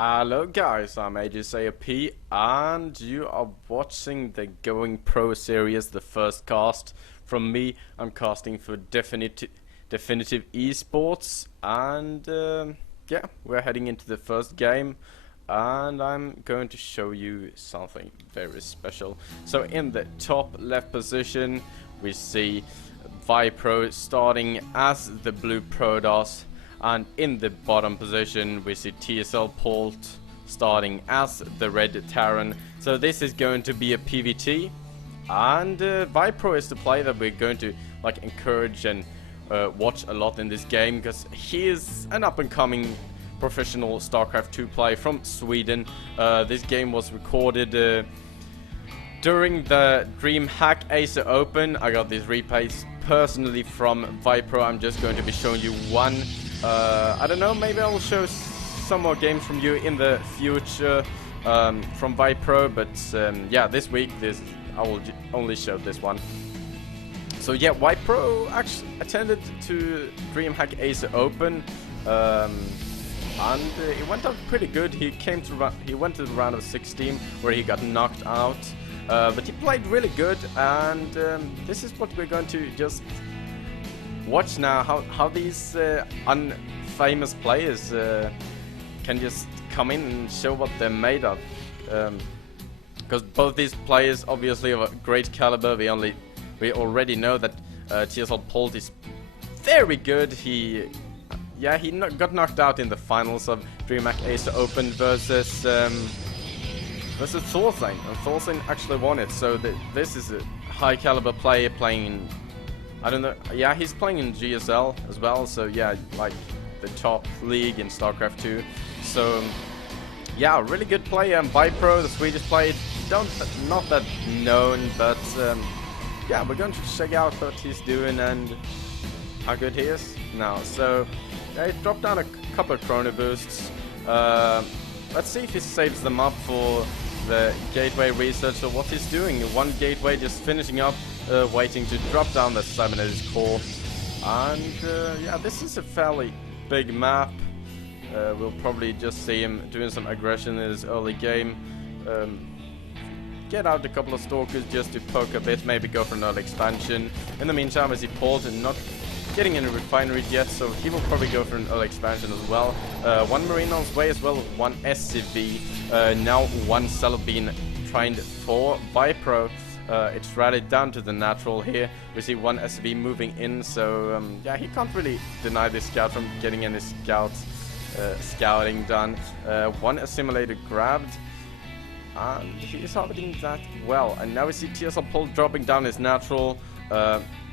Hello guys, I'm AJSAP and you are watching the Going Pro series, the first cast from me. I'm casting for Definitive Esports and yeah, we're heading into the first game and I'm going to show you something very special. So in the top left position we see viPro starting as the blue Protoss. And in the bottom position we see TSL.POLT starting as the red Terran. So this is going to be a PvT, and viPro is the player that we're going to encourage and watch a lot in this game, because he is an up-and-coming professional StarCraft 2 player from Sweden. This game was recorded during the DreamHack Acer Open. I got these replays personally from viPro. I'm just going to be showing you one. I don't know, maybe I'll show some more games from you in the future from viPro, but yeah, this week I will only show this one. So yeah, viPro actually attended to DreamHack Acer Open, and it went out pretty good. He went to the round of 16 where he got knocked out, but he played really good, and this is what we're going to just watch now, how these unfamous players can just come in and show what they're made of. Because both these players obviously of a great caliber. We already know that TSL.POLT is very good. He got knocked out in the finals of DreamHack Acer Open versus Thorstein, and Thorstein actually won it. So this is a high caliber player playing in, I don't know, yeah, he's playing in GSL as well, so yeah, like the top league in StarCraft 2. So yeah, really good player. And viPro, the Swedish player, not that known, but yeah, we're going to check out what he's doing and how good he is now. So yeah, he dropped down a couple of chrono boosts. Let's see if he saves them up for the gateway research or what he's doing. One gateway just finishing up, waiting to drop down the Cybernetics core. And yeah, this is a fairly big map. We'll probably just see him doing some aggression in his early game. Get out a couple of Stalkers just to poke a bit, maybe go for an early expansion. In the meantime, as he POLT and not getting any refineries yet, so he will probably go for an early expansion as well. One Marine on his way as well, one SCV, now one cell being trained for viPro. It's rallied down to the natural here. We see one SCV moving in, so yeah, he can't really deny this scout from getting any scouting done. One assimilator grabbed, and he's harvesting that well. And now we see TSL.POLT dropping down his natural.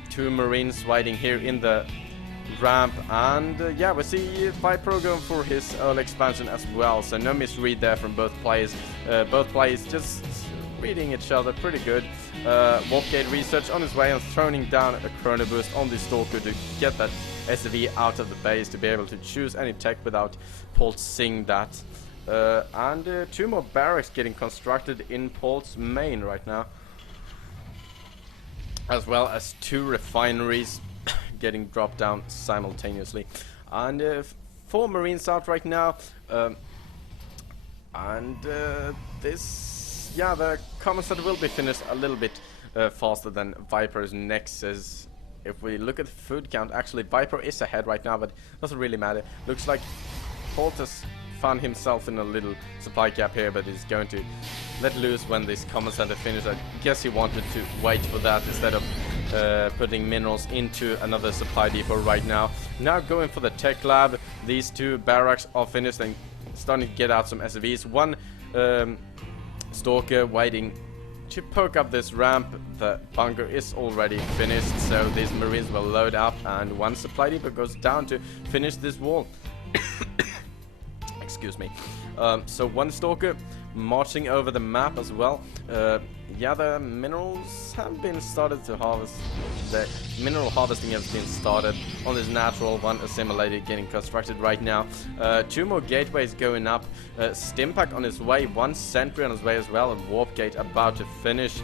Two Marines waiting here in the ramp, and yeah, we see viPro going for his early expansion as well, so no misread there from both players. Both players just reading each other pretty good. Warpgate research on his way and throwing down a chrono boost on the Stalker to get that SV out of the base, to be able to choose any tech without POLT seeing that. And two more barracks getting constructed in POLT's main right now, as well as two refineries getting dropped down simultaneously. And 4 Marines out right now. This, yeah, the common set will be finished a little bit faster than viPro's Nexus. If we look at the food count, actually viPro is ahead right now, but doesn't really matter. Looks like POLT has found himself in a little supply gap here, but he's going to let loose when this common center finishes. I guess he wanted to wait for that instead of putting minerals into another supply depot right now. Now going for the tech lab. These two barracks are finished and starting to get out some SCVs. One Stalker waiting to poke up this ramp. The bunker is already finished, so these Marines will load up, and one supply depot goes down to finish this wall. Excuse me. So one Stalker marching over the map as well. Yeah, the minerals have been started to harvest. The mineral harvesting has been started on this natural. One assimilator getting constructed right now. Two more gateways going up. Stimpack on his way. One sentry on his way as well. And Warpgate about to finish.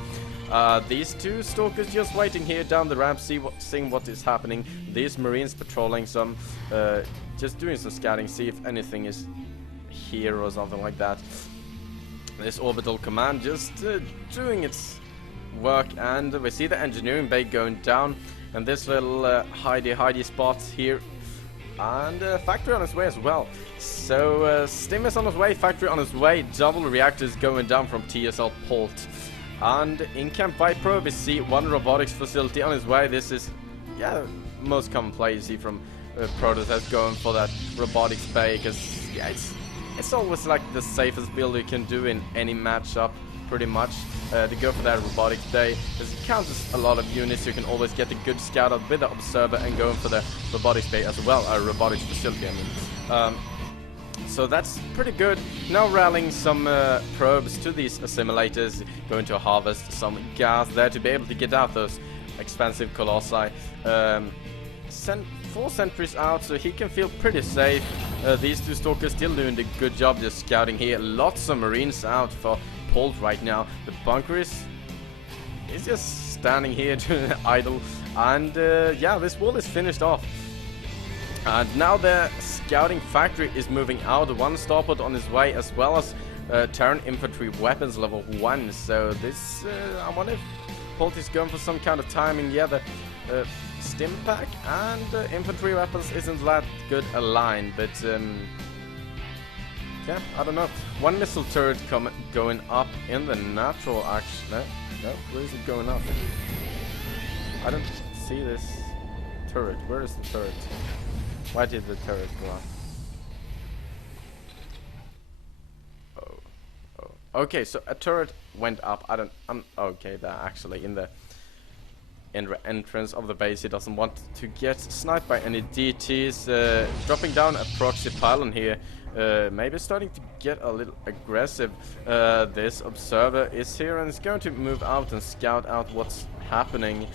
These two Stalkers just waiting here down the ramp, seeing what is happening. These Marines patrolling some, just doing some scouting, see if anything is here or something like that. This orbital command just doing its work, and we see the engineering bay going down, and this little hidey spot here, and factory on its way as well. So Stim is on his way, factory on his way, double reactors going down from TSL.POLT. And in Camp Vipro we see one robotics facility on his way. This is, yeah, most common play you see from Prototype going for that robotics bay, because yeah, it's always like the safest build you can do in any matchup, pretty much, to go for that robotics bay, because it counters a lot of units. You can always get a good scout out with the observer and going for the robotics bay as well, a robotics facility, I mean. So that's pretty good. Now rallying some probes to these assimilators, going to harvest some gas there to be able to get out those expensive colossi. Send 4 sentries out so he can feel pretty safe. These 2 stalkers still doing a good job just scouting here. Lots of marines out for POLT right now. The bunker is just standing here to idle, and yeah, this wall is finished off. And now the scouting factory is moving out. One starport on his way, as well as Terran infantry weapons level 1. So this, I wonder if POLT is going for some kind of timing. Yeah, the stim pack and infantry weapons isn't that good aligned, but yeah, I don't know. One missile turret going up in the natural action. No, where is it going up? I don't see this turret. Where is the turret? Why did the turret go up? Oh. Okay, so a turret went up. Okay, they're actually in the entrance of the base. He doesn't want to get sniped by any DTs. Dropping down a proxy pylon here. Maybe starting to get a little aggressive. This observer is here and is going to move out and scout out what's happening.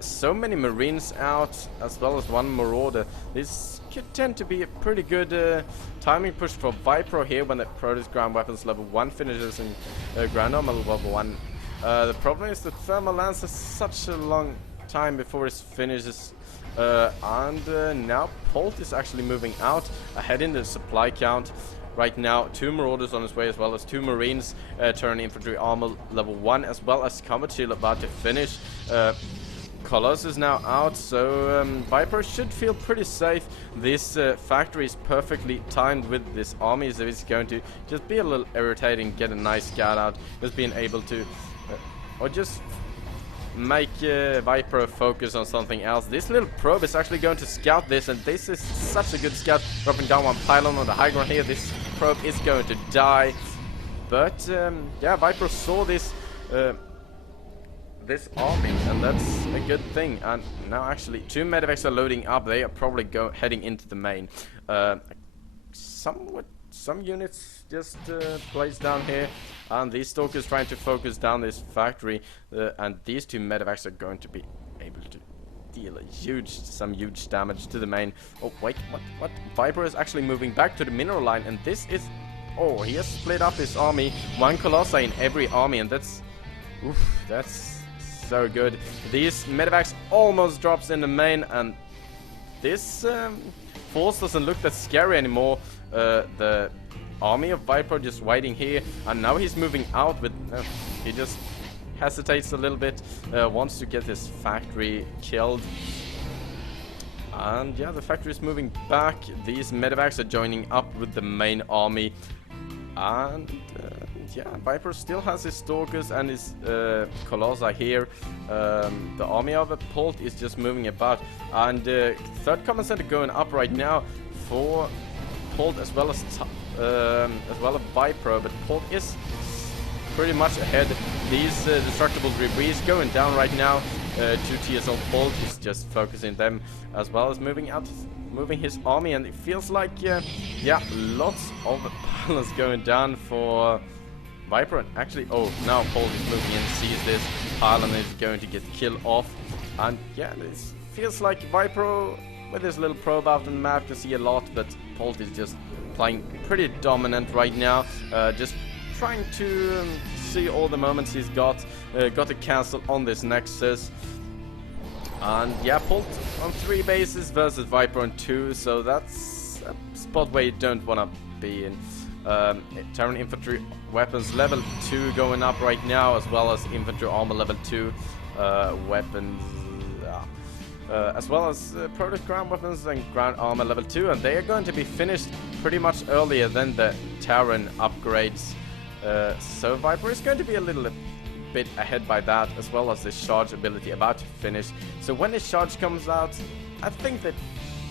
So many marines out, as well as one marauder. This could tend to be a pretty good timing push for ViPro here when the Protoss ground weapons level 1 finishes in ground armor level 1. The problem is that thermal lance has such a long time before it finishes. And now POLT is actually moving out ahead in the supply count. Right now 2 marauders on his way, as well as 2 marines, Terran infantry armor level 1, as well as combat shield about to finish. Colossus is now out, so Viper should feel pretty safe. This factory is perfectly timed with this army, so it's going to just be a little irritating, get a nice scout out, just being able to or just make Viper focus on something else. This little probe is actually going to scout this, and this is such a good scout. Dropping down one pylon on the high ground here. This probe is going to die, but yeah, Viper saw this this army, and that's a good thing. And now actually 2 medevacs are loading up. They are probably heading into the main. Some units just placed down here, and these stalkers trying to focus down this factory, and these 2 medevacs are going to be able to deal some huge damage to the main. Oh wait, what? Viper is actually moving back to the mineral line, and this is, oh, he has split up his army, 1 colossi in every army, and that's so good. These medevacs almost drops in the main, and this force doesn't look that scary anymore. The army of Viper just waiting here, and now he's moving out with he just hesitates a little bit, wants to get this factory killed. And yeah, the factory is moving back. These medevacs are joining up with the main army, and yeah, Viper still has his stalkers and his colossi here. The army of POLT is just moving about, and 3rd command center going up right now for POLT as well as ViPro, but POLT is pretty much ahead. These destructible debris going down right now to TSL.POLT. He's just focusing them, as well as moving his army, and it feels like yeah, lots of pylons going down for Viper. And actually, oh, now POLT is moving in, sees this pylon is going to get killed off, and yeah, this feels like Viper with his little probe out on the map can see a lot, but POLT is just playing pretty dominant right now, just trying to see all the moments he's got to cancel on this Nexus. And yeah, POLT on 3 bases versus Viper on 2, so that's a spot where you don't want to be in. Terran infantry weapons level 2 going up right now, as well as infantry armor level 2 weapons, as well as product ground weapons and ground armor level 2, and they are going to be finished pretty much earlier than the Terran upgrades. So Viper is going to be a little bit ahead by that, as well as the charge ability about to finish. So when the charge comes out, I think that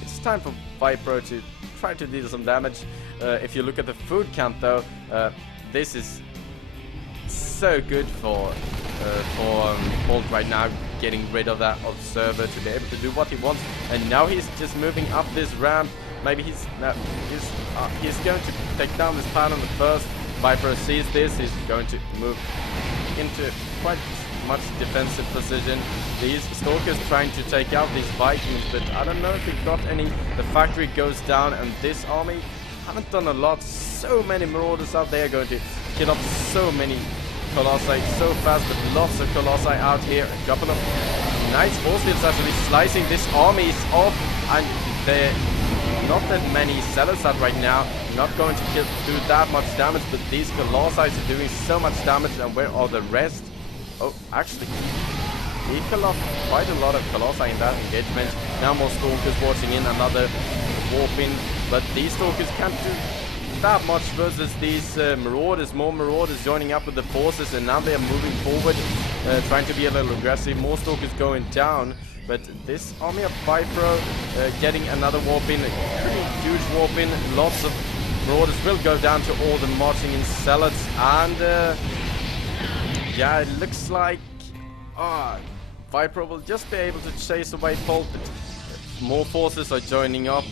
it's time for Vipro to try to deal some damage. If you look at the food count though, this is so good for POLT right now, getting rid of that observer to be able to do what he wants. And now he's just moving up this ramp. Maybe he's going to take down this pylon first. Viper sees this, he's going to move into quite much defensive position. These Stalkers trying to take out these Vikings, but I don't know if he got any. The factory goes down, and this army haven't done a lot. So many Marauders out there, going to kill off so many Colossi so fast, but lots of Colossi out here. A couple of nice force fields actually slicing this armies off, and they're not that many Zealots out right now. Not going to do that much damage, but these Colossi are doing so much damage. And where are the rest? Oh, actually, he killed off quite a lot of Colossi in that engagement. Now more Stalkers watching in, another warping, but these Stalkers can't do that much versus these Marauders. More Marauders joining up with the forces, and now they are moving forward, trying to be a little aggressive. More Stalkers going down, but this army of Vipro getting another warp in, a pretty huge warp in. Lots of Marauders will go down to all the marching in Zealots, and yeah, it looks like Vipro will just be able to chase away POLT, but more forces are joining up.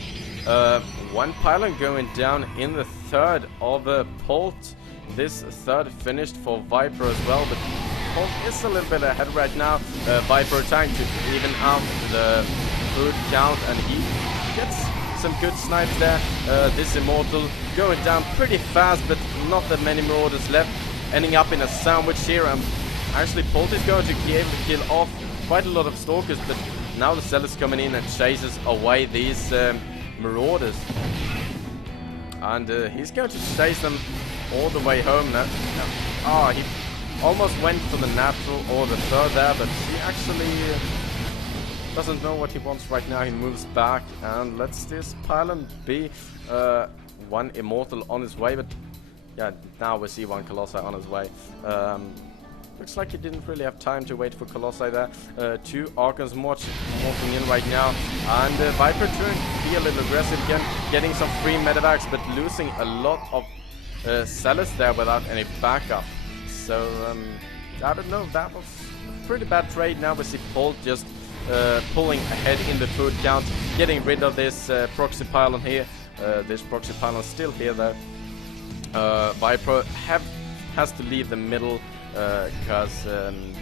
One pylon going down in the third of POLT. This third finished for Viper as well, but POLT is a little bit ahead right now. Viper trying to even out the food count, and he gets some good snipes there. This Immortal going down pretty fast, but not that many Marauders left, ending up in a sandwich here. Actually, POLT is going to be able to kill off quite a lot of Stalkers, but now the Zealot's coming in and chases away these Marauders, and he's going to chase them all the way home now. He almost went for the natural or the third there, but he actually doesn't know what he wants right now. He moves back and lets this pylon be. One Immortal on his way, but yeah, now we see one Colossi on his way. Looks like he didn't really have time to wait for Colossi there. Two Archons walking in right now, and Viper trying to be a little aggressive again, getting some free medevacs, but losing a lot of Zealots there without any backup. So I don't know, that was a pretty bad trade. Now we see POLT just pulling ahead in the food count, getting rid of this proxy pylon here. This proxy pylon still here though. Viper has to leave the middle, because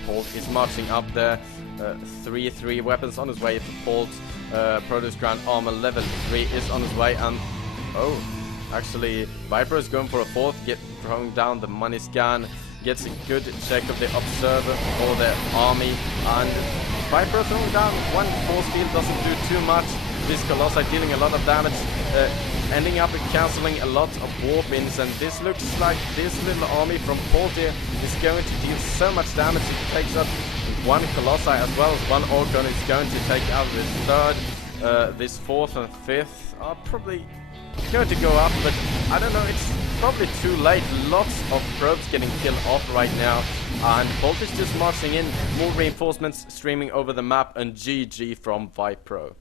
POLT is marching up there. 3 weapons on his way for POLT. Produce ground armor level 3 is on his way, and actually Viper is going for a fourth, throwing down the money scan, gets a good check of the observer for the army, and Viper throwing down one force field doesn't do too much. This Colossi dealing a lot of damage, ending up cancelling a lot of warp-ins, and this looks like this little army from POLT here is going to deal so much damage. It takes up one Colossi as well as one Orcon. Is going to take out this third, this fourth and fifth are probably going to go up, but I don't know, it's probably too late. Lots of probes getting killed off right now, and POLT is just marching in, more reinforcements streaming over the map, and GG from Vipro.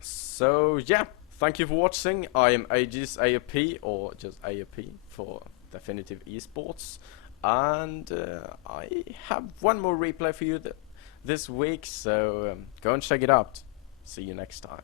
So yeah, thank you for watching. I am Aegis AOP, or just AOP for Definitive Esports, and I have one more replay for you this week, so go and check it out. See you next time.